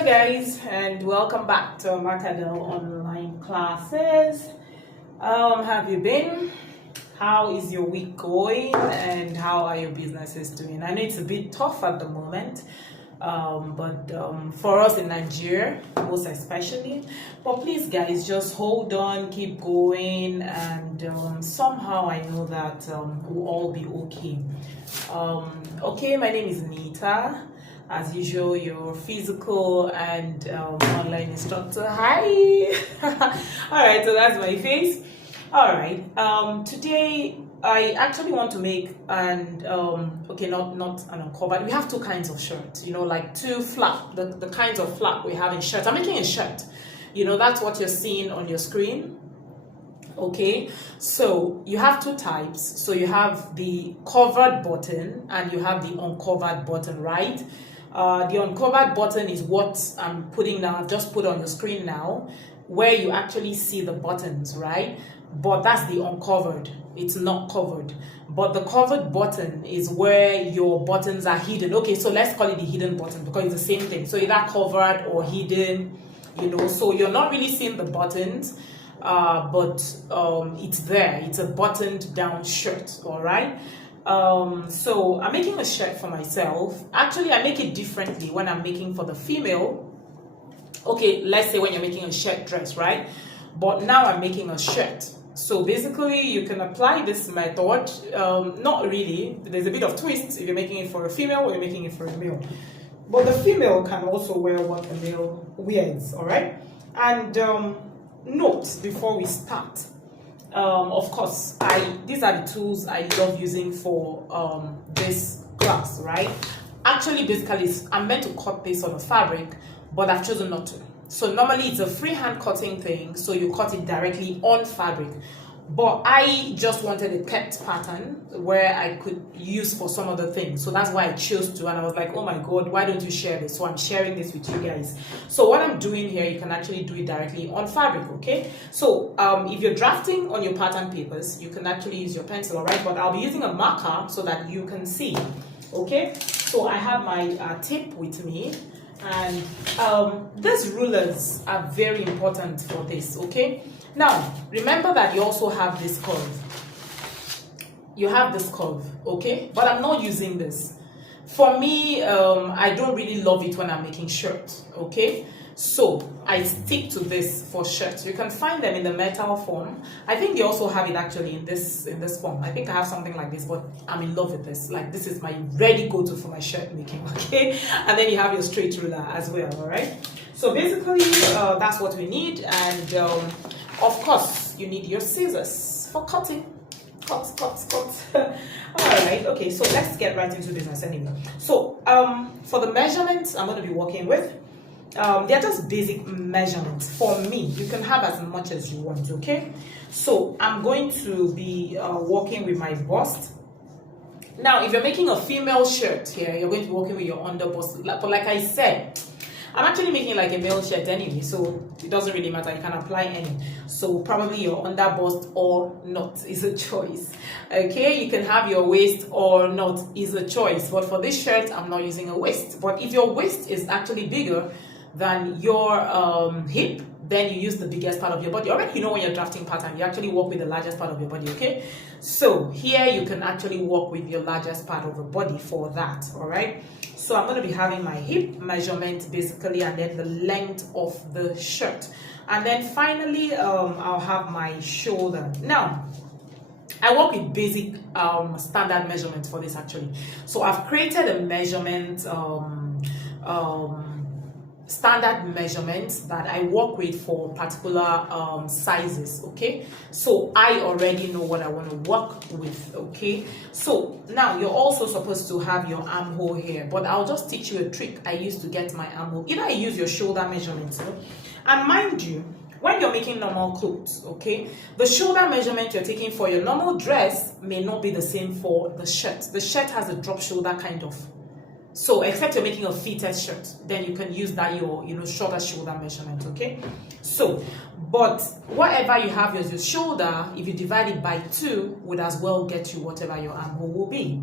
Hello guys, and welcome back to Macadel online classes. Have you been? How is your week going, and how are your businesses doing? I know it's a bit tough at the moment, but for us in Nigeria, most especially. But please, guys, just hold on, keep going, and somehow I know that we'll all be okay. Okay, my name is Nita. As usual, your physical and online instructor. Hi. All right, so that's my face. All right. Today I actually want to make an okay, not an uncovered. We have two kinds of shirts. You know, like two flap, the kinds of flap we have in shirts. I'm making a shirt. You know, that's what you're seeing on your screen. Okay, so you have two types. So you have the covered button and you have the uncovered button, right? The uncovered button is what I'm putting now. I've just put on your screen now, where you actually see the buttons, right? But that's the uncovered. It's not covered. But the covered button is where your buttons are hidden. Okay, so let's call it the hidden button because it's the same thing. So either covered or hidden, you know. So you're not really seeing the buttons, but it's there. It's a buttoned down shirt, all right? So I'm making a shirt for myself. Actually, I make it differently when I'm making for the female. Okay, let's say when you're making a shirt dress, right? But now I'm making a shirt. So basically, you can apply this method. Not really. There's a bit of twist if you're making it for a female or you're making it for a male. But the female can also wear what the male wears, all right? And note before we start. Of course, these are the tools I love using for this class, right? Actually, basically, I'm meant to cut this on a fabric, but I've chosen not to. So normally it's a freehand cutting thing, so you cut it directly on fabric. But I just wanted a kept pattern where I could use for some other things. So that's why I chose to, and I was like, oh my God, why don't you share this? So I'm sharing this with you guys. So what I'm doing here, you can actually do it directly on fabric, okay? So if you're drafting on your pattern papers, you can actually use your pencil, all right? But I'll be using a marker so that you can see, okay? So I have my tape with me, and these rulers are very important for this, okay? Now, remember that you also have this curve. You have this curve, okay? But I'm not using this. For me, I don't really love it when I'm making shirts, okay? So, I stick to this for shirts. You can find them in the metal form. I think they also have it actually in this form. I think I have something like this, but I'm in love with this. Like, this is my ready go-to for my shirt making, okay? And then you have your straight ruler as well, all right? So, basically, that's what we need. And of course, you need your scissors for cutting. Cut. All right, okay, so let's get right into business anyway. So, for the measurements I'm going to be working with, they're just basic measurements for me. You can have as much as you want, okay? So, I'm going to be working with my bust. Now, if you're making a female shirt here, you're going to be working with your under bust. But like I said, I'm actually making like a male shirt anyway, so it doesn't really matter. You can apply any. So probably your under bust or not is a choice. Okay, you can have your waist or not is a choice. But for this shirt, I'm not using a waist. But if your waist is actually bigger than your hip, then you use the biggest part of your body. Already, you know, when you're drafting pattern, you actually work with the largest part of your body, okay? So here you can actually work with your largest part of the body for that, all right? So I'm going to be having my hip measurement basically, and then the length of the shirt. And then finally, I'll have my shoulder. Now, I work with basic standard measurements for this actually. So I've created a measurement, standard measurements that I work with for particular sizes, okay? So I already know what I want to work with, okay? So now you're also supposed to have your armhole here, but I'll just teach you a trick I use to get my armhole. Either I use your shoulder measurements, you know? And mind you, when you're making normal clothes, okay, the shoulder measurement you're taking for your normal dress may not be the same for the shirt. The shirt has a drop shoulder kind of. So except you're making a fitted shirt, then you can use that your shoulder measurement, okay? So, but whatever you have as your shoulder, if you divide it by 2, would as well get you whatever your armhole will be.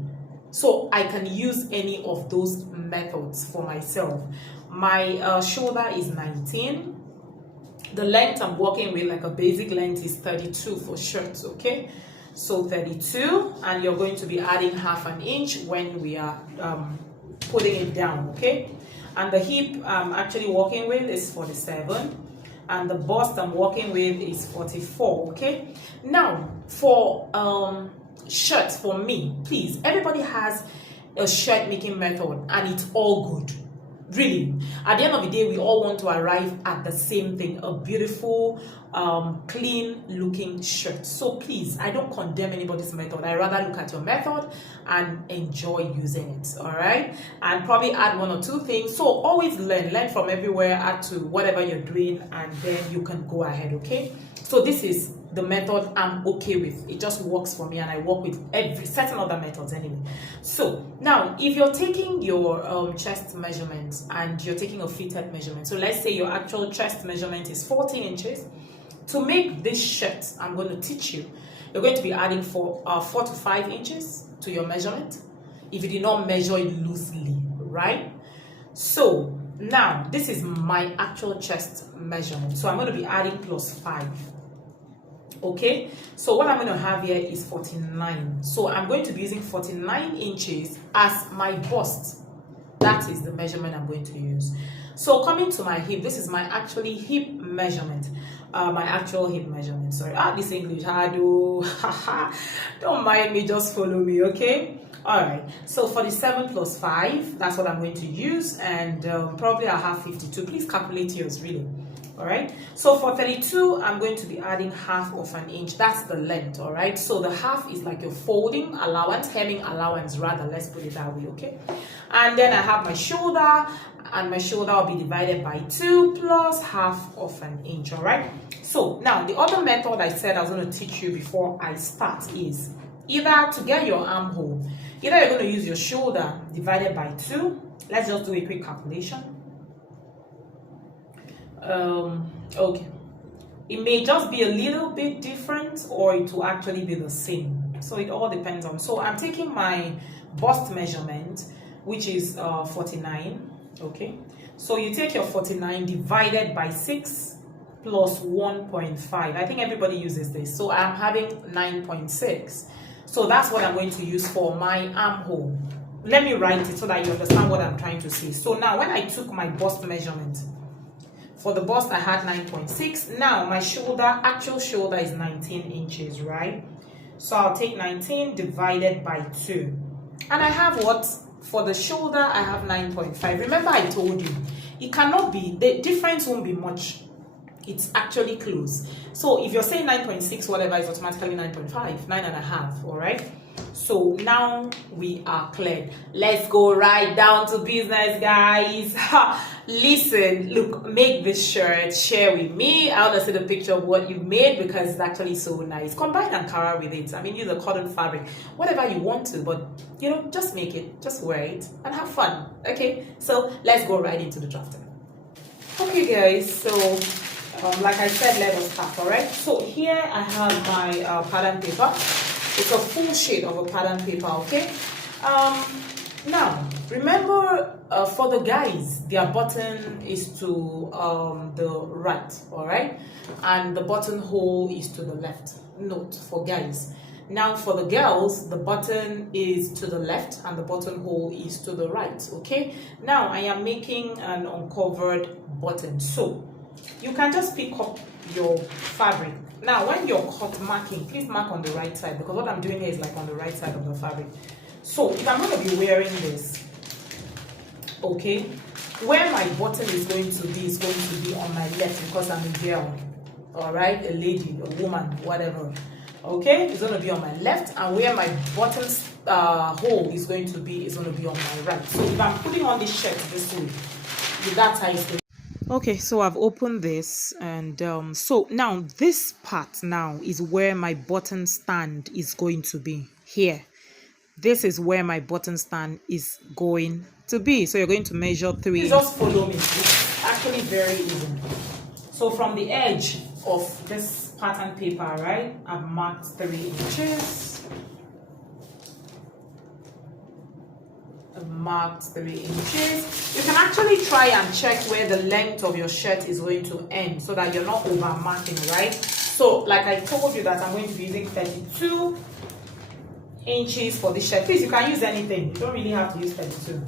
So I can use any of those methods for myself. My shoulder is 19. The length I'm working with, like a basic length, is 32 for shirts, okay? So 32, and you're going to be adding half an inch when we are putting it down, okay? And the hip I'm actually working with is 47, and the bust I'm working with is 44, okay? Now, for shirts, for me, please, everybody has a shirt making method, and it's all good. Really, at the end of the day, we all want to arrive at the same thing, a beautiful, clean looking shirt. So please, I don't condemn anybody's method. I rather look at your method and enjoy using it. All right, and probably add one or two things. So always learn from everywhere, add to whatever you're doing, and then you can go ahead. Okay, so this is the method I'm okay with. It just works for me, and I work with every certain other methods anyway. So now, if you're taking your chest measurement and you're taking a fitted measurement, so let's say your actual chest measurement is 14 inches. To make this shirt I'm going to teach you, you're going to be adding 4 to 5 inches to your measurement if you did not measure it loosely, right? So now this is my actual chest measurement, so I'm going to be adding plus 5. Okay, so what I'm going to have here is 49. So I'm going to be using 49 inches as my bust. That is the measurement I'm going to use. So coming to my hip, this is my actually hip measurement. My actual hip measurement. Sorry, this English hard. Don't mind me, just follow me, okay? All right. So 47 plus 5, that's what I'm going to use, and probably I'll have 52. Please calculate yours, really. All right, so for 32 I'm going to be adding half of an inch. That's the length. All right, so the half is like your folding allowance, hemming allowance rather, let's put it that way. Okay, and then I have my shoulder, and my shoulder will be divided by 2 plus half of an inch. All right, so now the other method I said I was going to teach you before I start is either to get your armhole, either you're going to use your shoulder divided by 2. Let's just do a quick calculation. Okay, it may just be a little bit different, or it will actually be the same, so it all depends on. So I'm taking my bust measurement, which is 49. Okay, so you take your 49 divided by 6 plus 1.5. I think everybody uses this, so I'm having 9.6. So that's what I'm going to use for my armhole. Let me write it so that you understand what I'm trying to say. So now when I took my bust measurement, for the bust I had 9.6. Now my shoulder, actual shoulder, is 19 inches, right? So I'll take 19 divided by 2. And I have what? For the shoulder, I have 9.5. Remember I told you, it cannot be, the difference won't be much. It's actually close. So if you're saying 9.6, whatever, is automatically 9.5, 9.5, all right? So now we are clear. Let's go right down to business, guys. Listen, look, make this shirt, share with me. I want to see the picture of what you've made because it's actually so nice. Combine Ankara with it. I mean, use a cotton fabric, whatever you want to, but you know, just make it, just wear it and have fun. Okay, so let's go right into the drafting. Okay, guys, so like I said, let us start. All right, so here I have my pattern paper. It's a full sheet of a pattern paper. Okay, now remember, for the guys, their button is to the right, all right, and the buttonhole is to the left. Note for guys. Now for the girls, the button is to the left and the buttonhole is to the right. Okay, now I am making an uncovered button, so you can just pick up your fabric. Now when you're cut marking, please mark on the right side, because what I'm doing here is like on the right side of the fabric. So if I'm going to be wearing this, okay, where my button is going to be on my left, because I'm a girl, all right, a lady, a woman, whatever. Okay, it's going to be on my left, and where my button hole is going to be on my right. So if I'm putting on this shirt this way, that's how it's going. Okay, so I've opened this, and so now this part now is where my button stand is going to be. Here, this is where my button stand is going to be. So you're going to measure 3. Please just follow me. It's actually very easy. So from the edge of this pattern paper, right, I've marked 3 inches. marked 3 inches. You can actually try and check where the length of your shirt is going to end so that you're not over marking, right? So like I told you that I'm going to be using 32 inches for this shirt. Please, you can use anything. You don't really have to use 32.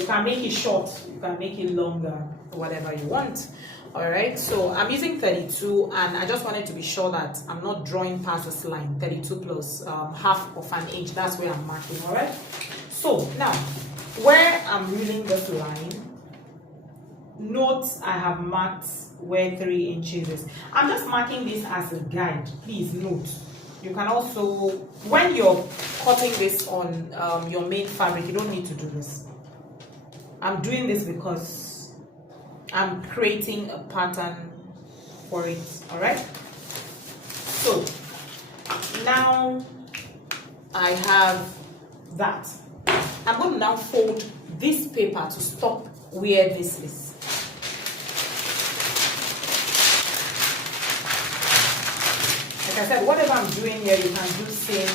You can make it short, you can make it longer, whatever you want. All right, so I'm using 32, and I just wanted to be sure that I'm not drawing past this line. 32 plus half of an inch, that's where I'm marking. All right, so now where I'm reading this line, note I have marked where 3 inches is. I'm just marking this as a guide. Please note, you can also, when you're cutting this on your main fabric, you don't need to do this. I'm doing this because I'm creating a pattern for it. All right, so now I have that. I'm going to now fold this paper to stop where this is. Like I said, whatever I'm doing here, you can do same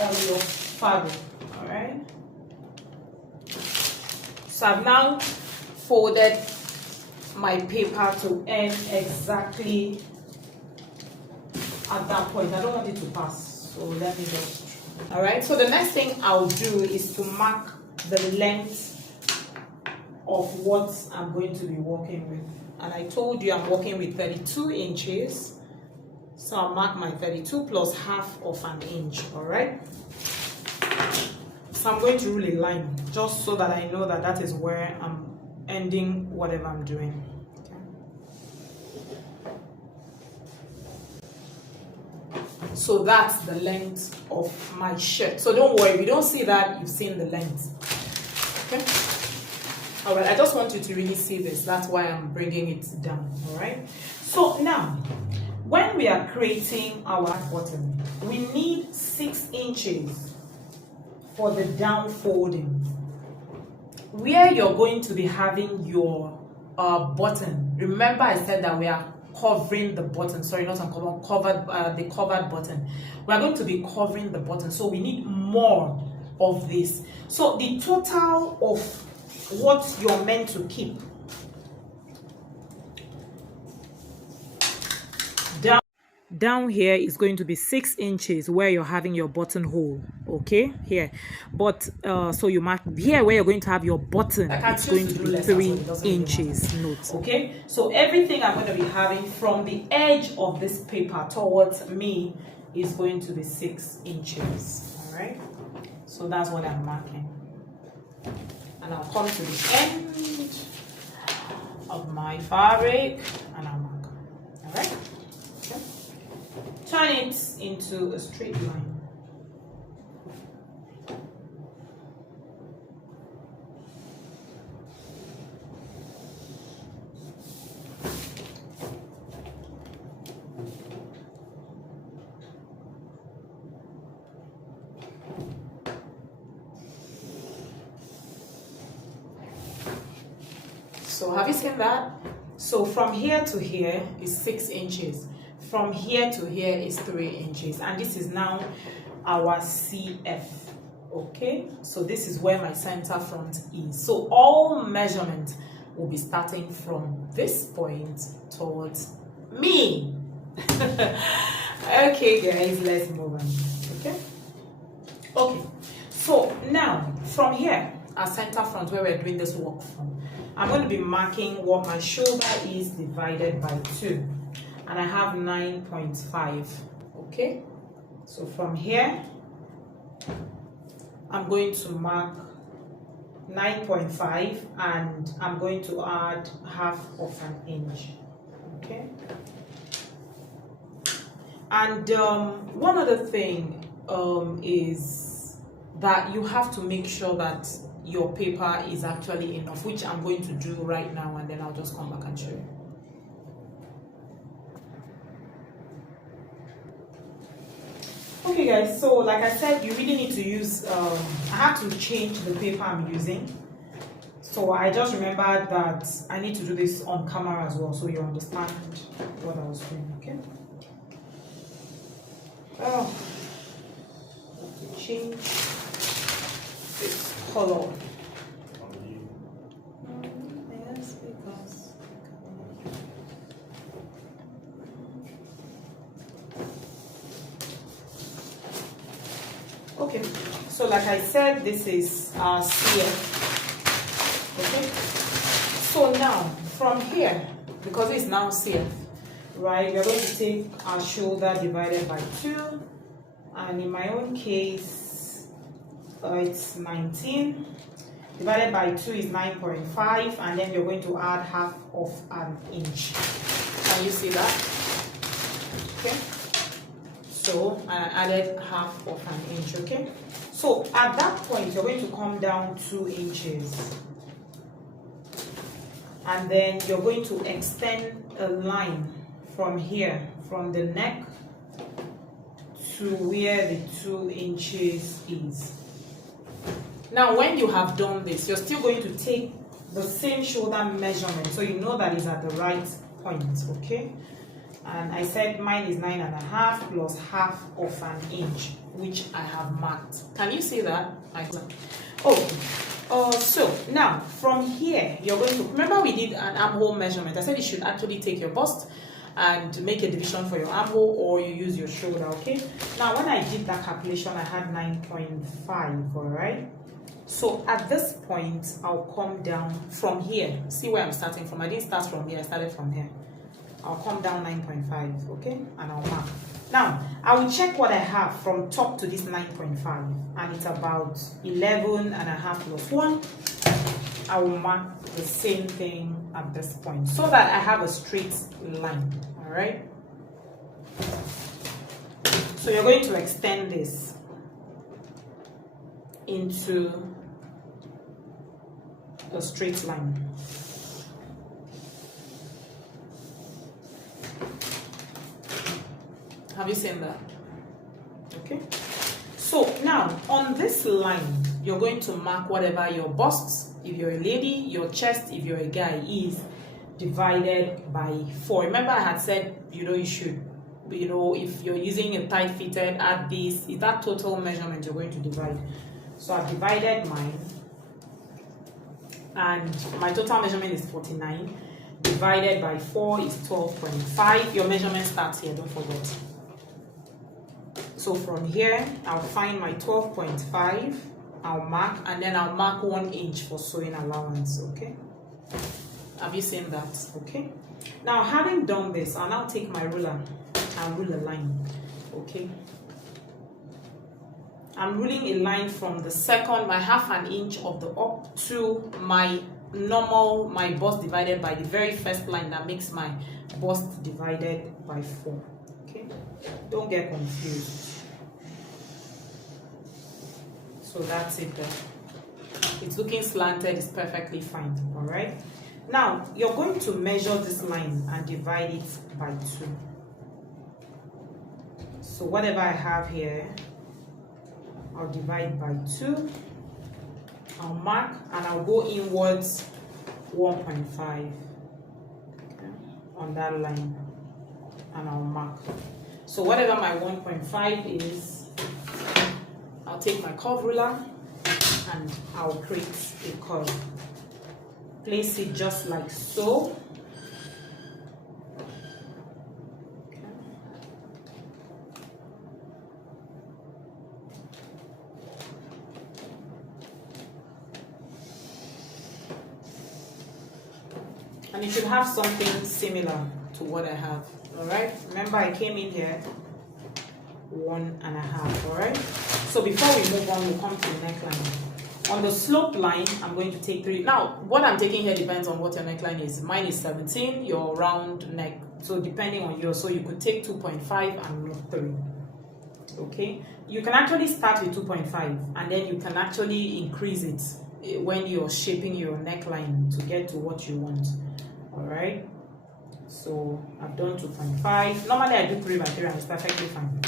on your fabric. All right, so I've now folded my paper to end exactly at that point. I don't want it to pass, so let me just. All right, so the next thing I'll do is to mark the length of what I'm going to be working with. And I told you I'm working with 32 inches, so I'll mark my 32 plus half of an inch. All right, so I'm going to rule a line just so that I know that that is where I'm ending whatever I'm doing. Okay. So that's the length of my shirt. So don't worry, if you don't see that, you've seen the length. Okay. All right, I just want you to really see this. That's why I'm bringing it down. All right. So now, when we are creating our bottom, we need 6 inches for the down folding, where you're going to be having your button. Remember I said that we are covering the button, sorry, not uncovered, the covered button. We are going to be covering the button, so we need more of this. So the total of what you're meant to keep down here is going to be 6 inches where you're having your buttonhole. Okay, here, but so you mark here where you're going to have your button. It's going to be 3 inches. Note. Okay, so everything I'm going to be having from the edge of this paper towards me is going to be 6 inches. All right, so that's what I'm marking, and I'll come to the end of my fabric and I'll mark. All right. Turn it into a straight line. So have you seen that? So from here to here is 6 inches. From here to here is 3 inches, and this is now our CF. Okay, so this is where my center front is. So all measurement will be starting from this point towards me. Okay guys, let's move on. Okay, so now from here, our center front, where we're doing this work from, I'm going to be marking what my shoulder is divided by 2. And I have 9.5. Okay, so from here I'm going to mark 9.5, and I'm going to add half of an inch. Okay, and one other thing is that you have to make sure that your paper is actually enough, which I'm going to do right now, and then I'll just come back and show you. Okay guys, so like I said, you really need to use, I have to change the paper I'm using. So I just remembered that I need to do this on camera as well, so you understand what I was doing, okay? Oh, change. this color. Yes, because okay, so like I said, this is our CF. Okay, so now from here, because it's now CF, right, we're going to take our shoulder divided by 2, and in my own case it's 19 divided by 2 is 9.5, and then you're going to add half of an inch. Can you see that? Okay, so I added half of an inch. Okay, so at that point you're going to come down 2 inches, and then you're going to extend a line from here, from the neck to where the 2 inches is. Now when you have done this, you're still going to take the same shoulder measurement, so you know that it's at the right point. Okay, and I said mine is 9.5 plus half of an inch, which I have marked. Can you see that? So now from here you're going to remember we did an armhole measurement. I said you should actually take your bust and make a division for your armhole, or you use your shoulder. Okay, now when I did that calculation I had 9.5. all right, so at this point I'll come down from here. See where I'm starting from? I didn't start from here, I started from here. I'll come down 9.5. okay, and I'll mark. Now I will check what I have from top to this 9.5, and it's about 11.5 plus 1. I will mark the same thing at this point so that I have a straight line. All right, so you're going to extend this into a straight line. Have you seen that? Okay, so now on this line you're going to mark whatever your bust, if you're a lady, your chest, if you're a guy, is divided by 4. Remember I had said, you should, if you're using a tight fitted, add this, is that total measurement you're going to divide. So I've divided mine, and my total measurement is 49 divided by 4 is 12.5. Your measurement starts here, don't forget. So from here I'll find my 12.5, I'll mark, and then I'll mark 1 inch for sewing allowance. Okay, have you seen that? Okay, now having done this, I'll now take my ruler and rule a line. Okay, I'm ruling a line from the second, my half an inch of the up, to my normal, my bust divided by the very first line that makes my bust divided by 4. Okay, don't get confused. So that's it there. It's looking slanted, it's perfectly fine. All right, now you're going to measure this line and divide it by 2. So whatever I have here, I'll divide by 2, I'll mark, and I'll go inwards 1.5, okay, on that line, and I'll mark. So whatever my 1.5 is, I'll take my curve ruler and I'll create a curve. Place it just like so. Okay. And you should have something similar to what I have. All right, remember I came in here 1.5. all right, so before we move on, we'll come to the neckline. On the slope line, I'm going to take 3. Now what I'm taking here depends on what your neckline is. Mine is 17, your round neck, so depending on yours, so you could take 2.5 and not 3. Okay, you can actually start with 2.5 and then you can actually increase it when you're shaping your neckline to get to what you want. All right, so I've done 2.5. Normally I do 3 by 3 and it's perfectly fine.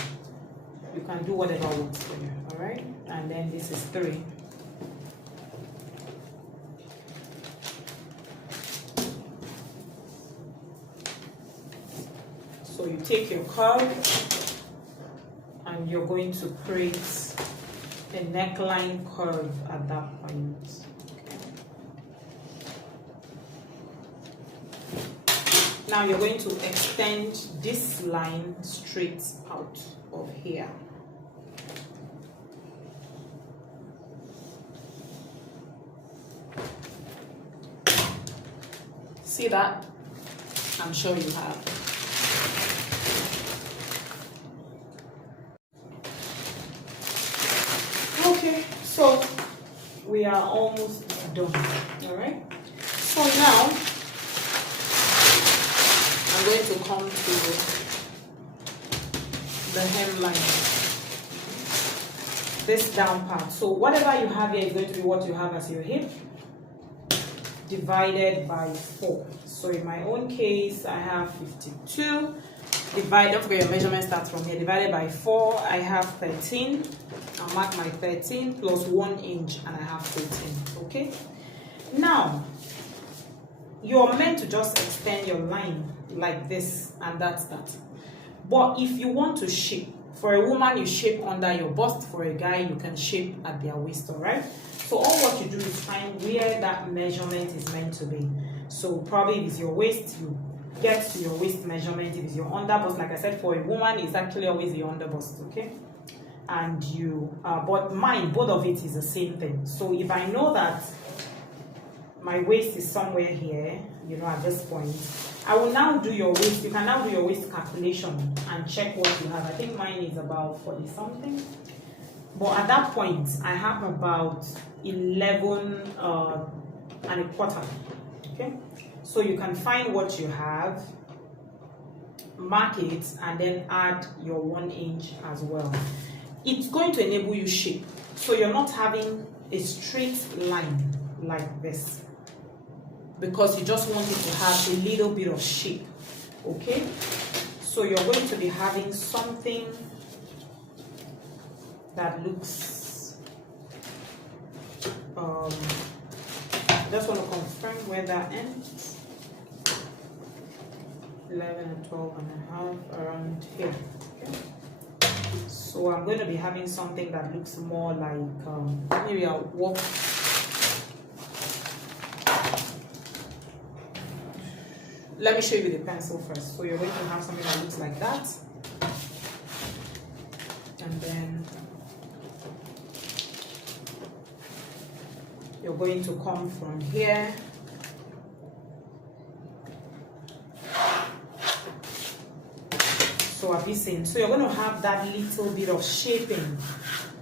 You can do whatever works for you. All right, and then this is 3. So you take your curve and you're going to create a neckline curve at that point. Now you're going to extend this line straight out of here. See that? I'm sure you have. Okay, so we are almost done. All right. So now I'm going to come to the hemline, this down part. So whatever you have here is going to be what you have as your hip divided by 4. So in my own case, I have 52 divided, don't forget your measurement starts from here, divided by 4, I have 13. I'll mark my 13 plus 1 inch and I have 13. Okay, now you're meant to just extend your line like this, and that's that. But if you want to shape, for a woman you shape under your bust, for a guy you can shape at their waist. All right, so all what you do is find where that measurement is meant to be. So probably if it's your waist, you get to your waist measurement. If it's your under bust, like I said, for a woman it's actually always the under bust. Okay, and you but mine, both of it is the same thing. So if I know that my waist is somewhere here, you know, at this point, I will now do your waist. You can now do your waist calculation and check what you have. I think mine is about 40 something. But at that point, I have about 11 and a quarter. Okay, so you can find what you have, mark it, and then add your 1 inch as well. It's going to enable you shape. So you're not having a straight line like this, because you just want it to have a little bit of shape. Okay, so you're going to be having something that looks I just want to confirm where that ends. 11 and 12 and a half, around here. Okay. So I'm going to be having something that looks more like maybe I'll walk. Let me show you with the pencil first. So you're going to have something that looks like that. And then you're going to come from here. So have you seen? So you're going to have that little bit of shaping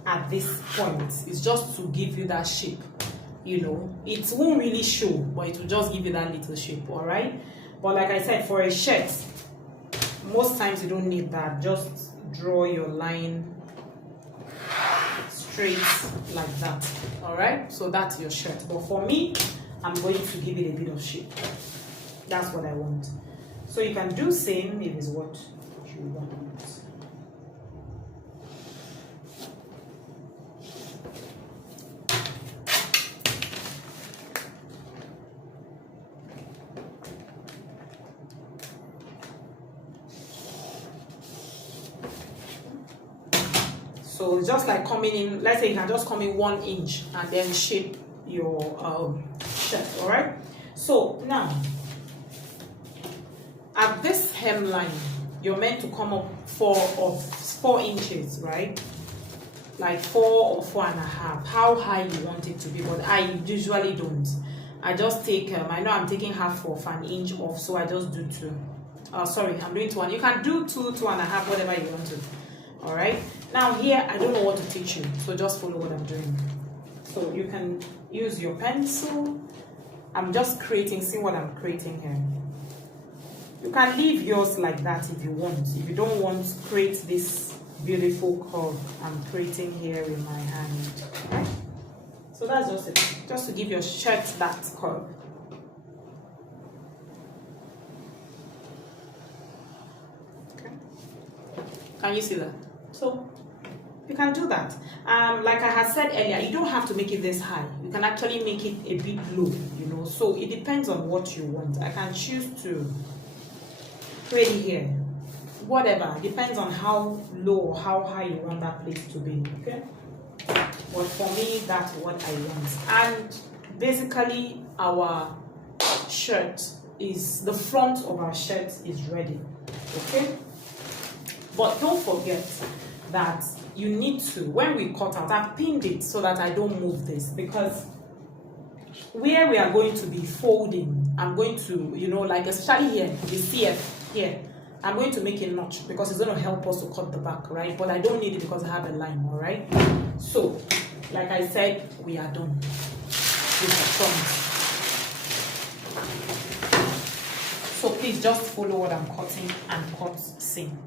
at this point. It's just to give you that shape. You know, it won't really show, but it will just give you that little shape, all right? But like I said, for a shirt, most times you don't need that. Just draw your line straight like that. All right, so that's your shirt. But for me, I'm going to give it a bit of shape. That's what I want. So you can do same if it's what you want. So it's just like coming in, let's say you can just come in 1 inch and then shape your shirt, all right? So now, at this hemline, you're meant to come up 4 inches, right? Like 4 or 4.5, how high you want it to be, but I usually don't. I just take, I know I'm taking half of an inch off, so I just do 2. Sorry, I'm doing 2. You can do 2, 2.5, whatever you want to. All right, now here I don't know what to teach you, so just follow what I'm doing. So you can use your pencil. I'm just creating, see what I'm creating here. You can leave yours like that if you want. If you don't want, create this beautiful curve I'm creating here with my hand. Okay? So that's just it, just to give your shirt that curve. Okay, can you see that? So you can do that. Like I had said earlier, you don't have to make it this high. You can actually make it a bit low, you know. So it depends on what you want. I can choose to create it here. Whatever. It depends on how low or how high you want that place to be. Okay. but for me, that's what I want. And basically, our shirt is, the front of our shirt is ready, okay? But don't forget that you need to, when we cut out, I've pinned it so that I don't move this, because where we are going to be folding, I'm going to, you know, like especially here, the CF here, I'm going to make a notch because it's going to help us to cut the back, right? But I don't need it because I have a line, all right? So, like I said, we are done with the front. So please just follow what I'm cutting and cut seam.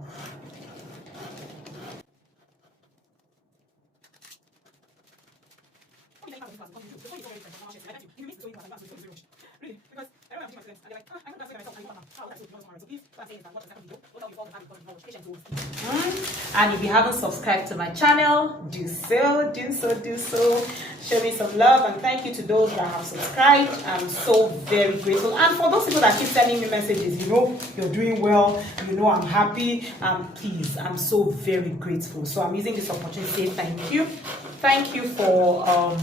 And if you haven't subscribed to my channel, do so. Show me some love, and thank you to those that have subscribed. I'm so very grateful. And for those people that keep sending me messages, you know you're doing well, you know I'm happy, please, I'm so very grateful. So I'm using this opportunity to say thank you for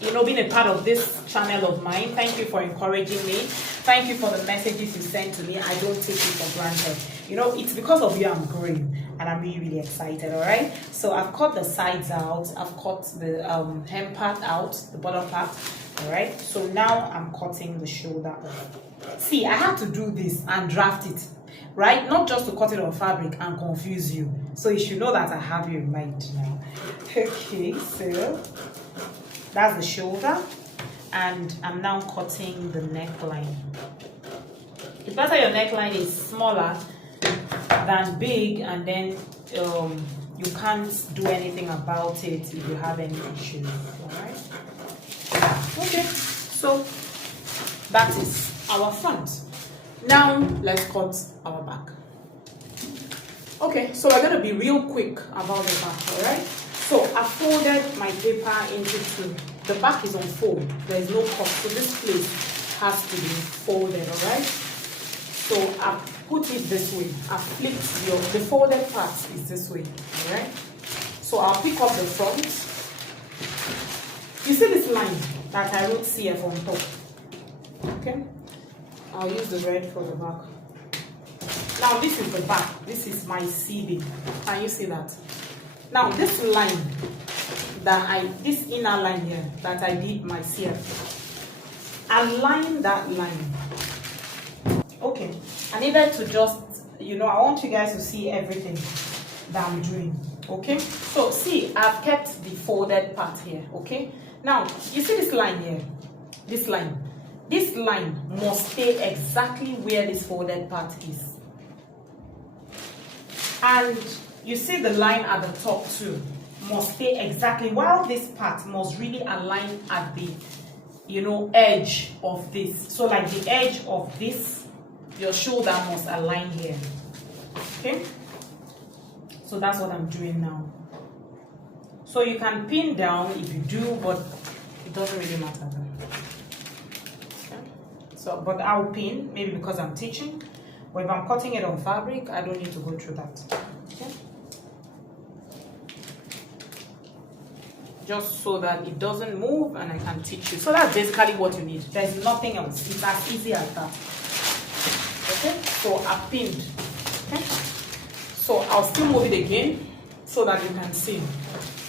you know, being a part of this channel of mine. Thank you for encouraging me. Thank you for the messages you send to me. I don't take it for granted. You know, it's because of you I'm growing, and I'm really excited. All right, so I've cut the sides out, I've cut the hem part out, the bottom part. All right, so now I'm cutting the shoulder off. See, I had to do this and draft it, right? Not just to cut it on fabric and confuse you. So you should know that I have you in mind now. Okay, so that's the shoulder, and I'm now cutting the neckline. It's better your neckline is smaller than big, and then you can't do anything about it if you have any issues. All right. Okay, so that is our front. Now let's cut our back. Okay, so we're going to be real quick about the back. All right. So I folded my paper into two. The back is on fold. There is no cut, so this place has to be folded. All right. So I put it this way. I flipped the folded part is this way. All right. So I'll pick up the front. You see this line that I wrote CF on top. Okay. I'll use the red for the back. Now this is the back. This is my CB. Can you see that? Now this line this inner line here that I did my CF, align that line. Okay, I needed to just, you know, I want you guys to see everything that I'm doing. Okay, so see, I've kept the folded part here. Okay, now you see this line here, this line must stay exactly where this folded part is, and you see the line at the top too must stay exactly, while this part must really align at the, you know, edge of this. So like the edge of this, your shoulder must align here. Okay, so that's what I'm doing now. So you can pin down if you do, but it doesn't really matter. Okay. So but I'll pin, maybe because I'm teaching, but if I'm cutting it on fabric, I don't need to go through that. Okay, just so that it doesn't move and I can teach you. So that's basically what you need. There's nothing else. It's as easy as that. Okay, so I pinned. Okay, so I'll still move it again so that you can see.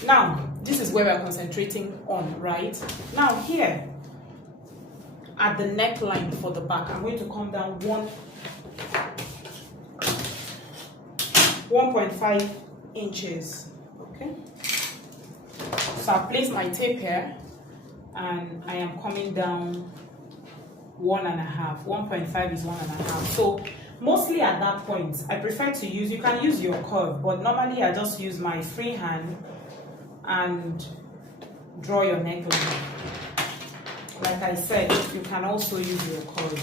Now this is where we're concentrating on, right? Now here at the neckline for the back, I'm going to come down 1.5 inches. Okay, so I place my tape here and I am coming down 1.5. 1.5 is 1.5. So mostly at that point, I prefer to use, you can use your curve, but normally I just use my free hand and draw your neckline. Like I said, you can also use your curve.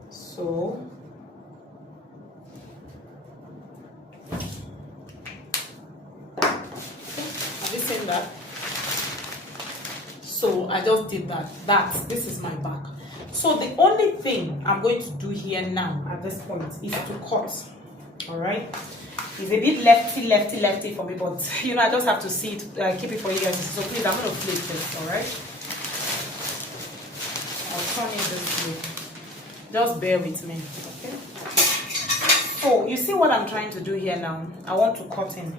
So have you seen that? So I just did that. This is my back. So the only thing I'm going to do here now at this point is to cut. All right, it's a bit lefty for me, but you know, I just have to see it, keep it for you guys. So please, I'm going to flip this. All right, I'll turn it this way. Just bear with me. Okay, so you see what I'm trying to do here now? I want to cut in.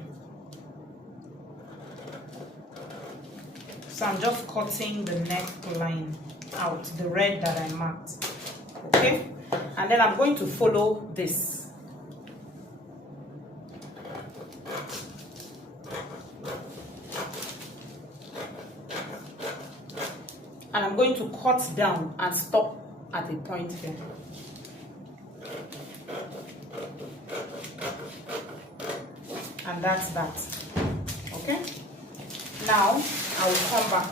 So I'm just cutting the neckline out, the red that I marked. Okay, and then I'm going to follow this. And I'm going to cut down and stop at a point here. And that's that. Okay, now I will come back.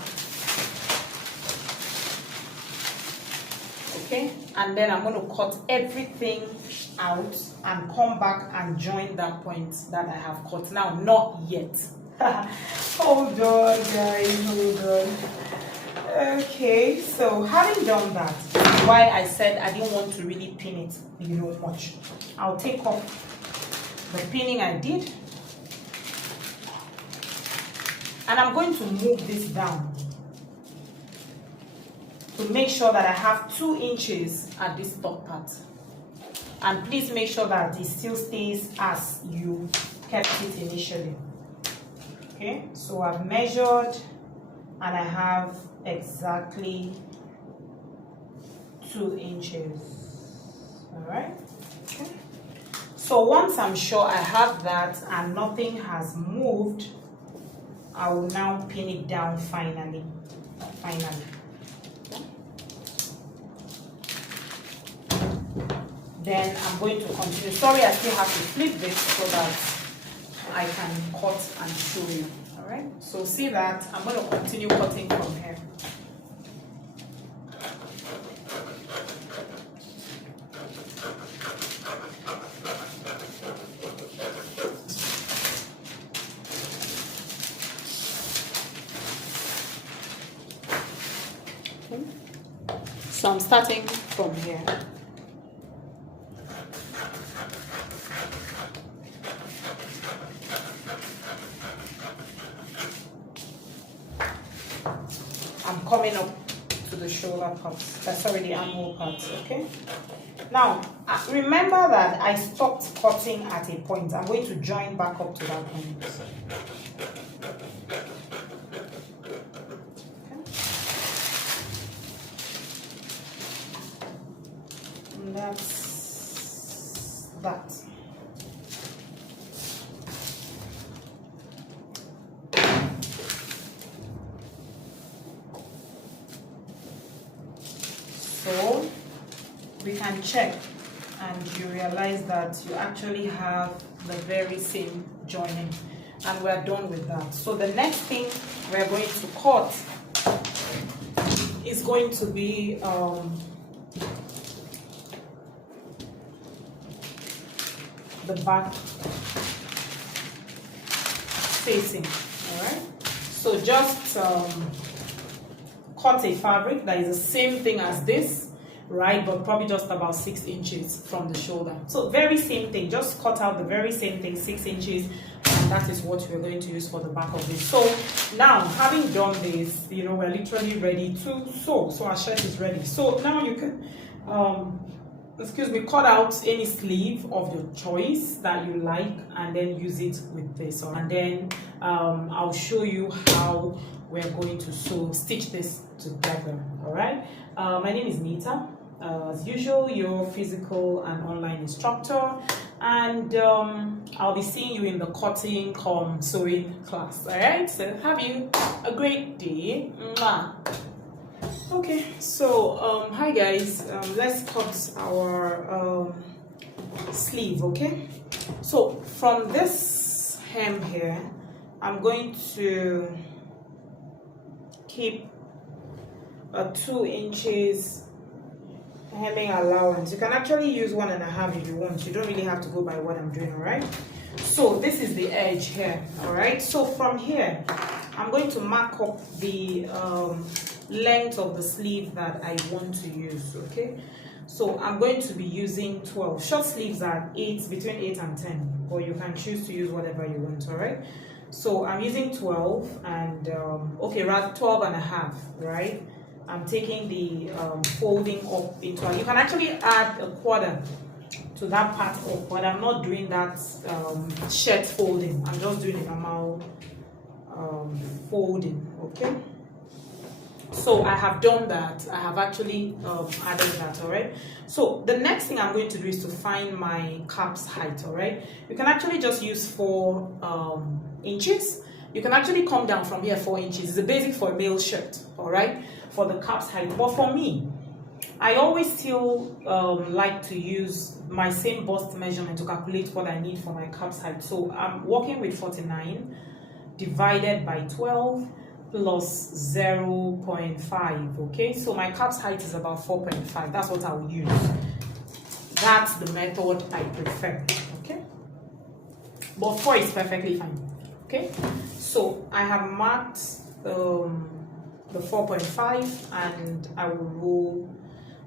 Okay, and then I'm going to cut everything out and come back and join that point that I have cut. Now, not yet. Hold on, guys, hold on. Okay, so having done that, why I said I didn't want to really pin it, you know, much. I'll take off the pinning I did, and I'm going to move this down to make sure that I have 2 inches at this top part. And please make sure that it still stays as you kept it initially. Okay, so I've measured and I have exactly 2 inches. All right. Okay. So once I'm sure I have that and nothing has moved, I will now pin it down finally. Okay. Then I'm going to continue. Sorry, I still have to flip this so that I can cut and show you. All right. So see that I'm going to continue cutting from here. So I'm starting from here. I'm coming up to the shoulder part. That's already the armhole part. Okay. Now remember that I stopped cutting at a point. I'm going to join back up to that point. That's that. So we can check and you realize that you actually have the very same joining, and we're done with that. So the next thing we're going to cut is going to be the back facing. All right, so just cut a fabric that is the same thing as this, right, but probably just about 6 inches from the shoulder. So very same thing, just cut out the very same thing, 6 inches, and that is what we're going to use for the back of this. So now, having done this, you know, we're literally ready to sew. So our shirt is ready. So now you can cut out any sleeve of your choice that you like and then use it with this. And then I'll show you how we're going to stitch this together. All right. My name is Nita. As usual, your physical and online instructor, and I'll be seeing you in the cutting sewing class. All right. So have you a great day. Mwah. Okay, so hi guys, let's cut our sleeve. Okay, so from this hem here, I'm going to keep a 2 inches hemming allowance. You can actually use 1.5 if you want. You don't really have to go by what I'm doing. All right, so this is the edge here. All right, so from here I'm going to mark up the length of the sleeve that I want to use. Okay, so I'm going to be using 12. Short sleeves are 8, between 8 and 10, or you can choose to use whatever you want. All right, so I'm using 12 and okay, rather 12 and a half, right? I'm taking the folding up into you can actually add a quarter to that part up, but I'm not doing that shirt folding. I'm just doing a normal folding. Okay, so I have done that. I have actually added that. All right, so the next thing I'm going to do is to find my cap's height. All right, you can actually just use 4 inches. You can actually come down from here 4 inches. It's the basic for a male shirt. All right, for the cap's height. But for me, I always still like to use my same bust measurement to calculate what I need for my cap's height. So I'm working with 49 divided by 12 plus 0.5. Okay, so my cap's height is about 4.5. That's what I will use. That's the method I prefer. Okay, but 4 is perfectly fine. Okay, so I have marked the 4.5 and I will roll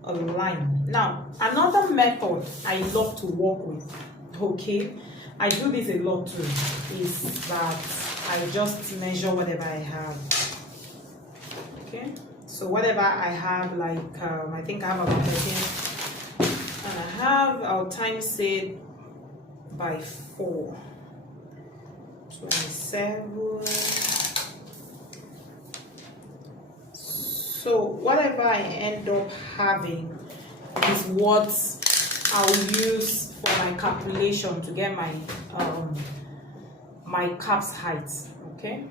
a line. Now, another method I love to work with, okay, I do this a lot too, is that I just measure whatever I have. Okay, so whatever I have, like I think I have about 13 and a half, I'll times it by 4. 27. So whatever I end up having is what I'll use for my calculation to get my my cap's height. Okay,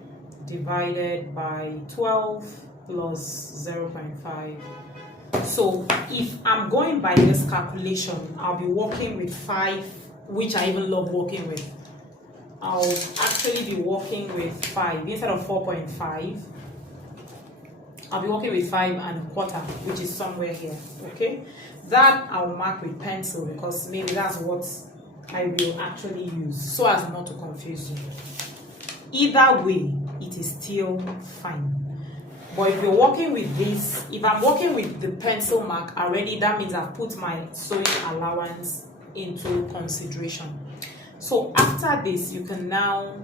divided by 12 plus 0.5. So if I'm going by this calculation, I'll be working with 5, which I even love working with. I'll actually be working with 5 instead of 4.5. I'll be working with 5 1/4, which is somewhere here. Okay, that I'll mark with pencil because maybe that's what I will actually use, so as not to confuse you. Either way, it is still fine. But if you're working with this, if I'm working with the pencil mark already, that means I've put my sewing allowance into consideration. So after this, you can now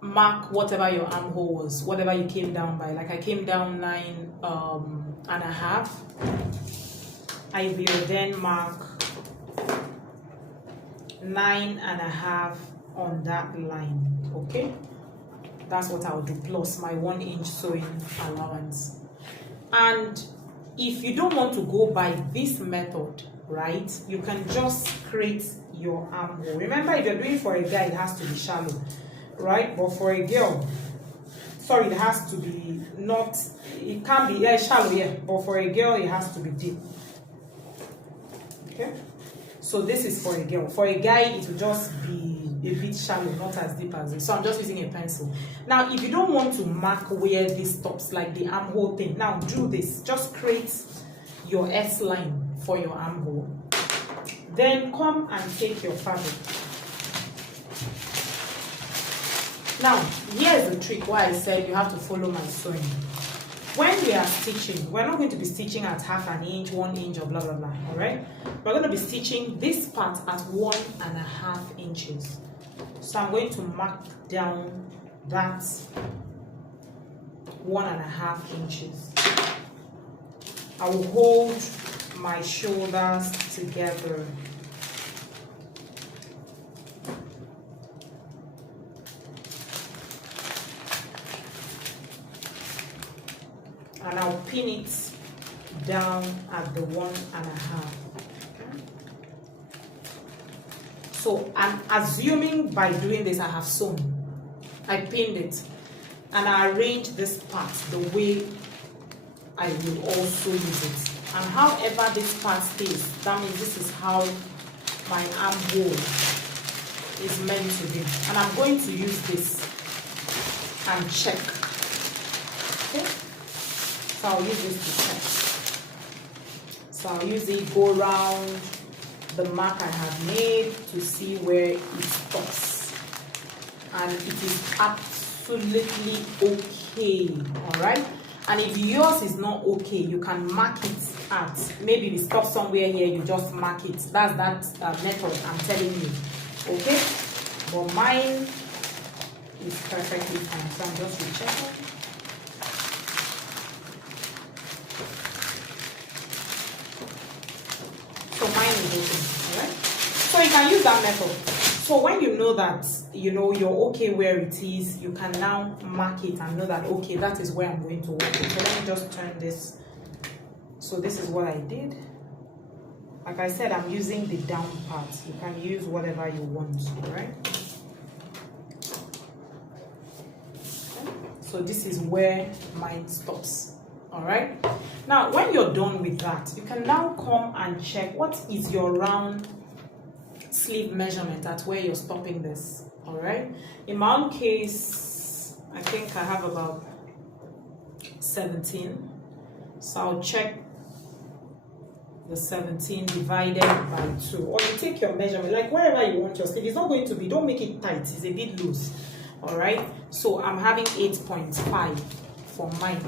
mark whatever your armhole was, whatever you came down by. Like I came down 9 and a half. I will then mark 9 and a half on that line. Okay, that's what I'll do, plus my 1 inch sewing allowance. And if you don't want to go by this method, right, you can just create your armhole. Remember, if you're doing for a guy, it has to be shallow, right? But for a girl, sorry, it has to be not, it can be shallow, yeah, but for a girl, it has to be deep. Okay, so this is for a girl. For a guy, it will just be a bit shallow, not as deep as this. So I'm just using a pencil. Now, if you don't want to mark where this stops, like the armhole thing, now do this. Just create your S line for your armhole. Then come and take your fabric. Now, here's the trick why I said you have to follow my sewing. When we are stitching, we're not going to be stitching at 1/2 inch, 1 inch, or blah blah blah. All right, we're going to be stitching this part at 1.5 inches. So I'm going to mark down that 1.5 inches. I will hold my shoulders together. And I'll pin it down at the 1.5. Okay. So I'm assuming by doing this I have sewn. I pinned it and I arrange this part the way I will also use it. And however this part stays, that means this is how my armhole is meant to be. And I'm going to use this and check. Okay? So I'll use this to check. So I'll use it, go around the mark I have made to see where it stops. And it is absolutely okay. Alright? And if yours is not okay, you can mark it at, maybe we stop somewhere here, you just mark it. That's that method I'm telling you, okay? But mine is perfectly fine, so I'm just rechecking. So mine is okay, alright? So you can use that method. So when you know that, you know, you're okay where it is, you can now mark it and know that, okay, that is where I'm going to work with. So let me just turn this. So this is what I did. Like I said, I'm using the down part. You can use whatever you want, right? So this is where mine stops, all right? Now, when you're done with that, you can now come and check what is your round sleeve measurement at where you're stopping this, all right? In my own case, I think I have about 17. So I'll check the 17 divided by 2, or you take your measurement, like wherever you want your sleeve. It's not going to be, don't make it tight, it's a bit loose, all right? So I'm having 8.5 for mine.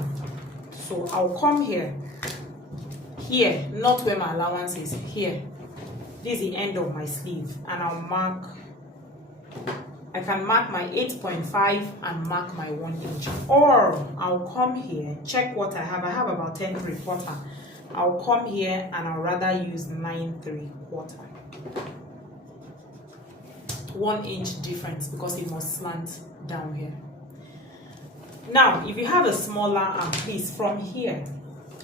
So I'll come here, not where my allowance is, here. This is the end of my sleeve, and I'll mark, I can mark my 8.5 and mark my 1 inch. Or I'll come here, check what I have about 10 3/4. I'll come here and I'll rather use 9 3/4. 1 inch difference because it must slant down here. Now, if you have a smaller arm, please, from here,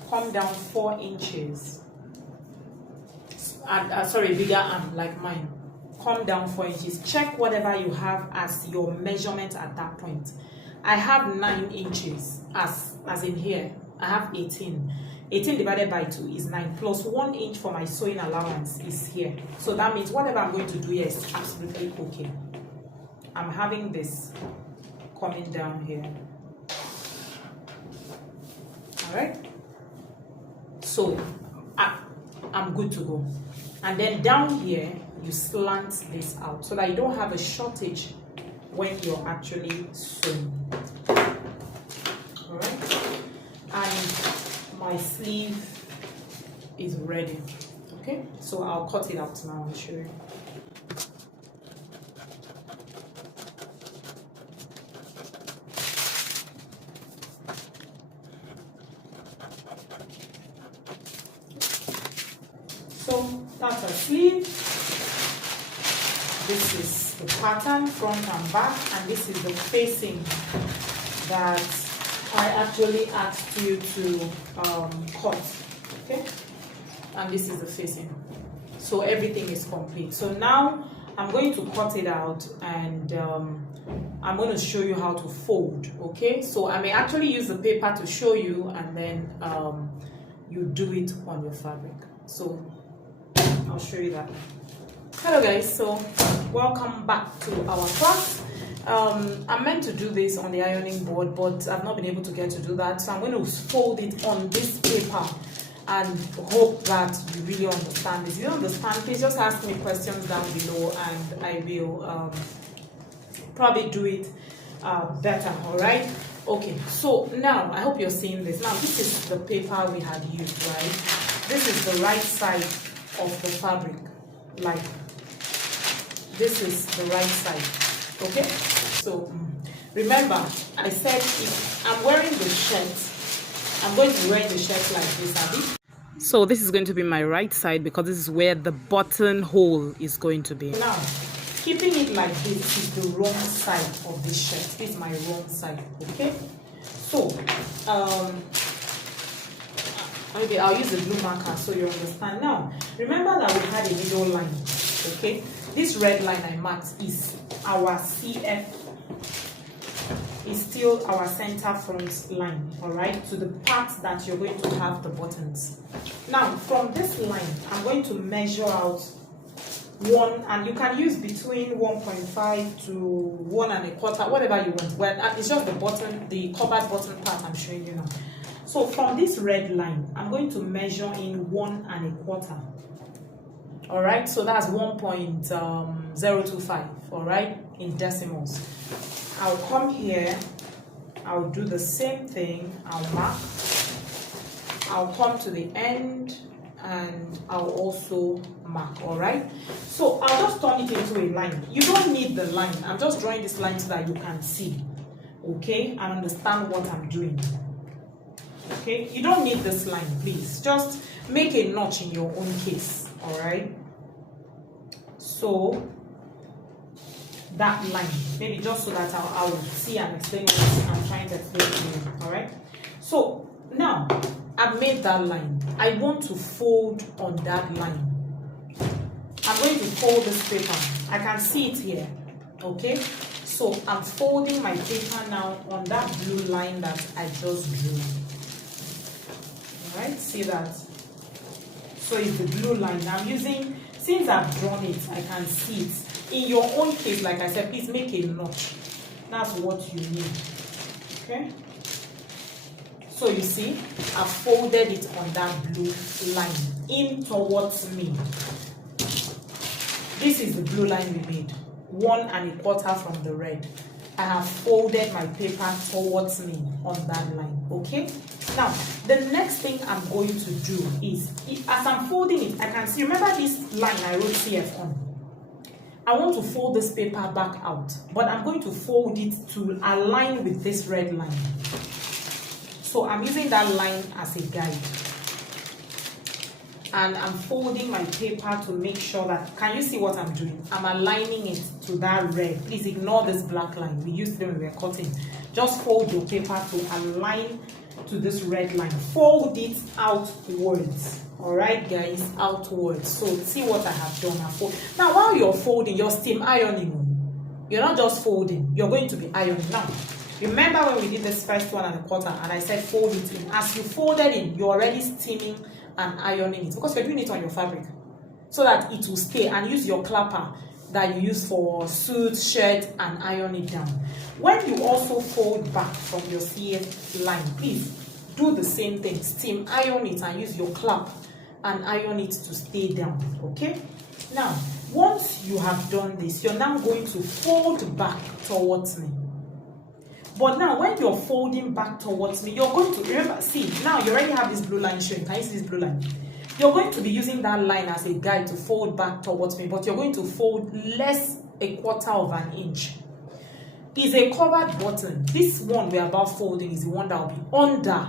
come down 4 inches. Sorry, bigger arm like mine. Come down 4 inches. Check whatever you have as your measurement at that point. I have 9 inches as in here. I have 18. 18 divided by 2 is 9, plus 1 inch for my sewing allowance is here. So that means whatever I'm going to do here is absolutely okay. I'm having this coming down here. All right. So I'm good to go. And then down here, you slant this out so that you don't have a shortage when you're actually sewing. All right. And my sleeve is ready. Okay. So I'll cut it out now and show you. So that's a sleeve. This is the pattern, front and back, and this is the facing that I actually asked you to cut. Okay, and this is the facing. So everything is complete. So now I'm going to cut it out, and I'm going to show you how to fold. Okay, so I may actually use the paper to show you, and then you do it on your fabric. So I'll show you that. Hello guys, so welcome back to our class. I'm meant to do this on the ironing board, but I've not been able to get to do that, so I'm going to fold it on this paper and hope that you really understand this. If you don't understand, please just ask me questions down below and I will probably do it better. All right, okay, so now I hope you're seeing this. Now this is the paper we had used, right? This is the right side of the fabric, like this is the right side. Okay, so remember I said if I'm wearing the shirt, I'm going to be wearing the shirt like this, Abby. So this is going to be my right side because this is where the button hole is going to be. Now keeping it like this is the wrong side of this shirt. This is my wrong side. Okay, so maybe I'll use the blue marker so you understand. Now remember that we had a middle line. Okay, this red line I marked is our CF, is still our center front line, all right, to the part that you're going to have the buttons. Now from this line I'm going to measure out 1, and you can use between 1.5 to 1 1/4, whatever you want. Well, it's just the button, the covered button part I'm showing you now. So from this red line I'm going to measure in 1 1/4. All right, so that's 1.025, all right, in decimals. I'll come here I'll do the same thing. I'll mark. I'll come to the end and I'll also mark. All right, so I'll just turn it into a line. You don't need the line. I'm just drawing this line so that you can see, okay, and understand what I'm doing. Okay, you don't need this line. Please just make a notch in your own case. All right, so that line, maybe just so that I'll see and explain what I'm trying to explain to you. All right, so now I've made that line. I want to fold on that line. I'm going to fold this paper. I can see it here. Okay, so I'm folding my paper now on that blue line that I just drew. All right, see that? So it's the blue line I'm using. Since I've drawn it, I can see it. In your own case, like I said, please make a notch. That's what you need. Okay, so you see, I folded it on that blue line in towards me. This is the blue line we made, 1 1/4 from the red. I have folded my paper towards me on that line. Okay, now the next thing I'm going to do is, as I'm folding it, I can see, remember this line I wrote CF on? I want to fold this paper back out, but I'm going to fold it to align with this red line. So I'm using that line as a guide. And I'm folding my paper to make sure that, can you see what I'm doing? I'm aligning it to that red. Please ignore this black line. We used them when we were cutting. Just fold your paper to align to this red line. Fold it outwards. All right, guys, outwards. So see what I have done. Now, while you're folding, you're steam ironing. You're not just folding. You're going to be ironing. Now, remember when we did this first 1 1/4 and I said fold it in. As you folded in, you're already steaming and ironing it because you're doing it on your fabric so that it will stay, and use your clapper that you use for suits, shirt, and iron it down. When you also fold back from your CF line, please do the same thing. Steam iron it and use your clap and iron it to stay down. Okay, now once you have done this, you're now going to fold back towards me. But now when you're folding back towards me, you're going to, remember, see, now you already have this blue line showing. Can you see this blue line? You're going to be using that line as a guide to fold back towards me, but you're going to fold less 1/4 inch. It's a covered button. This one we're about folding is the one that will be under,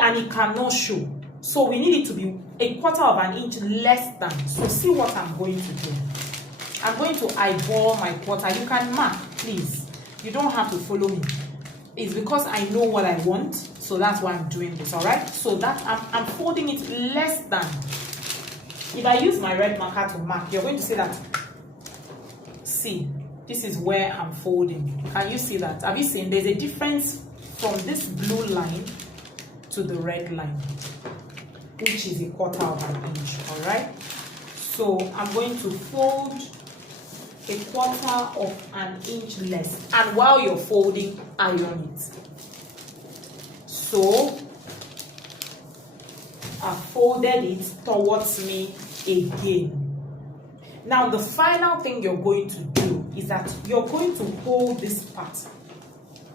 and it cannot show. So we need it to be 1/4 inch less than. So see what I'm going to do. I'm going to eyeball my quarter. You can mark, please. You don't have to follow me. It's because I know what I want, so that's why I'm doing this. All right, so that I'm folding it less than. If I use my red marker to mark, you're going to see that. See, this is where I'm folding. Can you see that? Have you seen? There's a difference from this blue line to the red line, which is 1/4 inch. All right, so I'm going to fold 1/4 inch less, and while you're folding, iron it. So I folded it towards me again. Now the final thing you're going to do is that you're going to hold this part.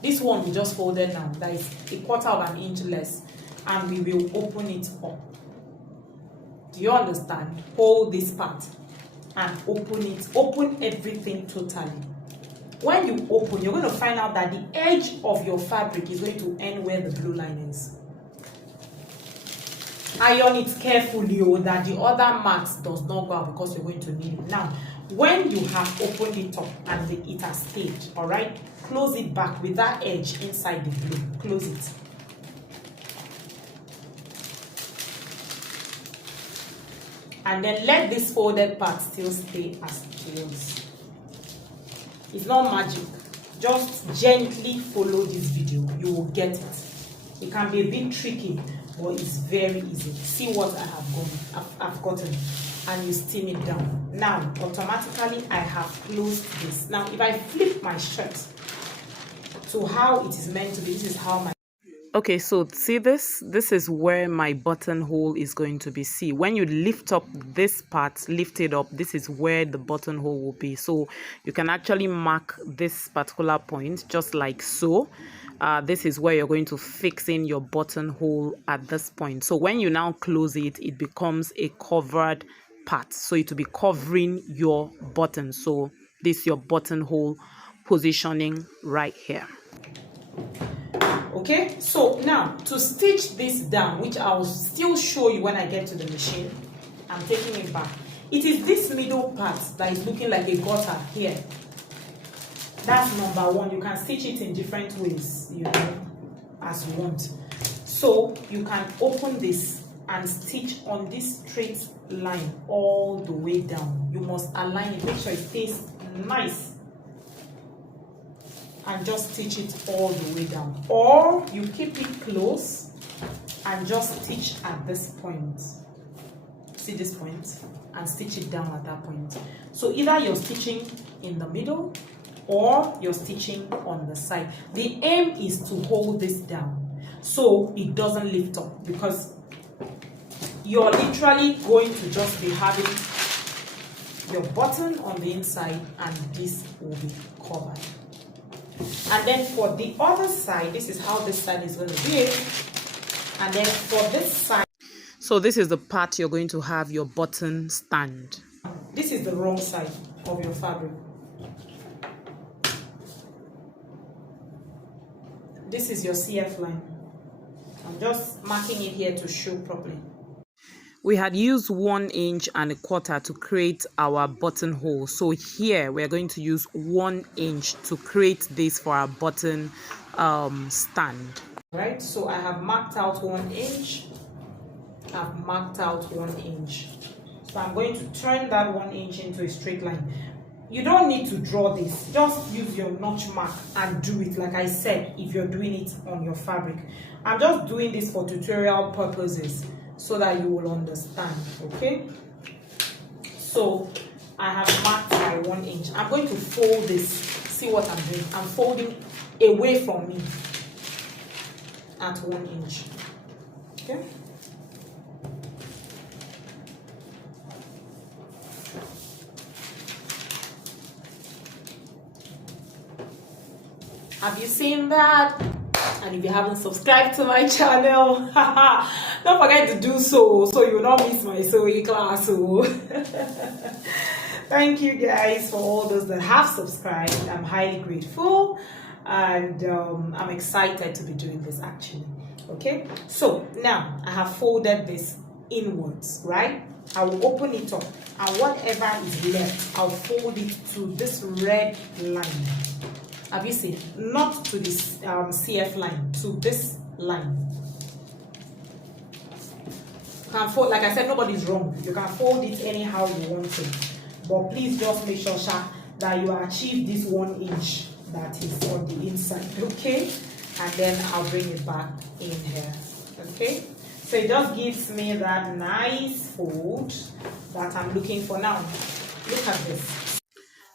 This one we just folded now, that is 1/4 inch less, and we will open it up. Do you understand? Hold this part and open it. Open everything totally. When you open, you're going to find out that the edge of your fabric is going to end where the blue line is. Iron it carefully, that the other marks does not go out, because you're going to need it. Now, when you have opened it up and it has stayed, all right, close it back with that edge inside the blue. Close it. And then let this folded part still stay as it was. It's not magic. Just gently follow this video. You will get it. It can be a bit tricky, but it's very easy. See what I have I've gotten. And you steam it down. Now, automatically, I have closed this. Now, if I flip my shirt to how it is meant to be, this is how my... Okay, so see this is where my buttonhole is going to be. See, when you lift up this part, lift it up, this is where the buttonhole will be. So you can actually mark this particular point just like so. This is where you're going to fix in your buttonhole at this point. So when you now close it, it becomes a covered part, so it will be covering your button. So this is your buttonhole positioning right here. Okay, so now to stitch this down, which I'll still show you when I get to the machine, I'm taking it back. It is this middle part that is looking like a gutter here. That's number one. You can stitch it in different ways, you know, as you want. So you can open this and stitch on this straight line all the way down. You must align it, make sure it stays nice, and just stitch it all the way down. Or you keep it close and just stitch at this point. See this point? And stitch it down at that point. So either you're stitching in the middle or you're stitching on the side. The aim is to hold this down so it doesn't lift up, because you're literally going to just be having your button on the inside and this will be covered. And then for the other side, this is how this side is going to be. And then for this side, so this is the part you're going to have your button stand. This is the wrong side of your fabric. This is your CF line. I'm just marking it here to show properly. We had used 1 inch and a quarter to create our buttonhole. So here we're going to use 1 inch to create this for our button stand. Right, so I have marked out 1 inch. I've marked out 1 inch. So I'm going to turn that 1 inch into a straight line. You don't need to draw this. Just use your notch mark and do it, like I said, if you're doing it on your fabric. I'm just doing this for tutorial purposes, so that you will understand, okay? So I have marked my 1 inch. I'm going to fold this. See what I'm doing? I'm folding away from me at 1 inch, okay? Have you seen that? And if you haven't subscribed to my channel, don't forget to do so you will not miss my sewing class. Thank you guys for all those that have subscribed. I'm highly grateful, and I'm excited to be doing this actually. Okay, so now I have folded this inwards, right? I will open it up, and whatever is left, I'll fold it to this red line. Have you seen? Not to this CF line, to this line. You can fold, like I said, nobody's wrong. You can fold it anyhow you want to. But please just make sure that you achieve this 1 inch that is on the inside, okay? And then I'll bring it back in here, okay? So it just gives me that nice fold that I'm looking for now. Look at this.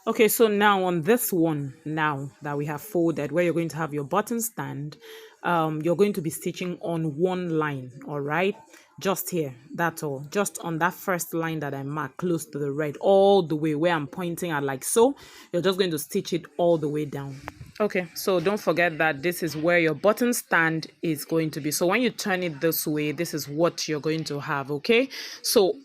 Okay, so now on this one, now that we have folded, where you're going to have your button stand, you're going to be stitching on one line, all right? Just here, that's all. Just on that first line that I marked close to the red, all the way where I'm pointing at, like so. You're just going to stitch it all the way down. Okay, so don't forget that this is where your button stand is going to be. So when you turn it this way, this is what you're going to have, okay? So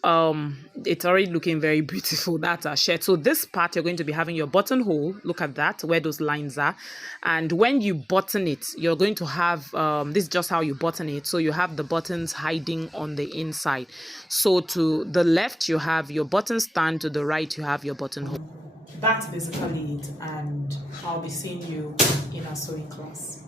it's already looking very beautiful. That's our shirt. So this part, you're going to be having your buttonhole. Look at that, where those lines are. And when you button it, you're going to have, this is just how you button it. So you have the buttons hiding on the inside. So to the left, you have your button stand. To the right, you have your buttonhole. That's basically it, and I'll be seeing you in our sewing class.